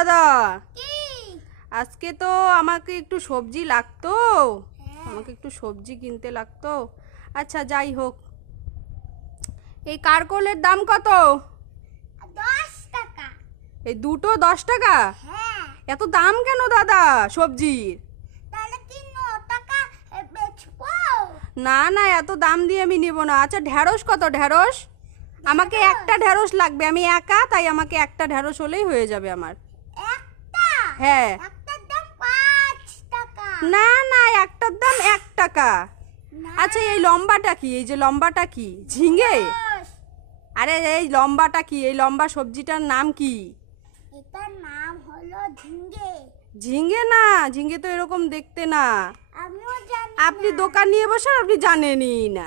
দাদা, কি? আজকে তো আমাকে একটু সবজি লাগতো। আমাকে একটু সবজি কিনতে লাগতো। আচ্ছা যাই হোক, এই কারকলের দাম কত? 10 টাকা। এই দুটো 10 টাকা? হ্যাঁ। এত দাম কেন দাদা সবজির? তাহলে কি 9 টাকা বেচবো? না না, এত দাম দিয়ে আমি নিব না। আচ্ছা ঢ্যাঁড়স কত? ঢ্যাঁড়স আমাকে ঢ্যাঁড়স? একটা ঢ্যাঁড়স লাগবে, আমি একা, তাই আমাকে একটা ঢ্যাঁড়স হলেই হয়ে যাবে আমার। একটা? হ্যাঁ। একটার দাম 5 টাকা। না না, একটার দাম 1 টাকা। না। আচ্ছা এই লম্বাটা কি? এই যে লম্বাটা কি? ঝিঙে? 10। আরে এই লম্বাটা কি? এই লম্বা সবজিটার নাম কি? এটার নাম হলো ঝিঙ্গে। ঝিঙে না, ঝিঙে তো এরকম দেখতে না। আমিও জানি আপনি না। দোকান নিয়ে বসে আপনি জানেনই না।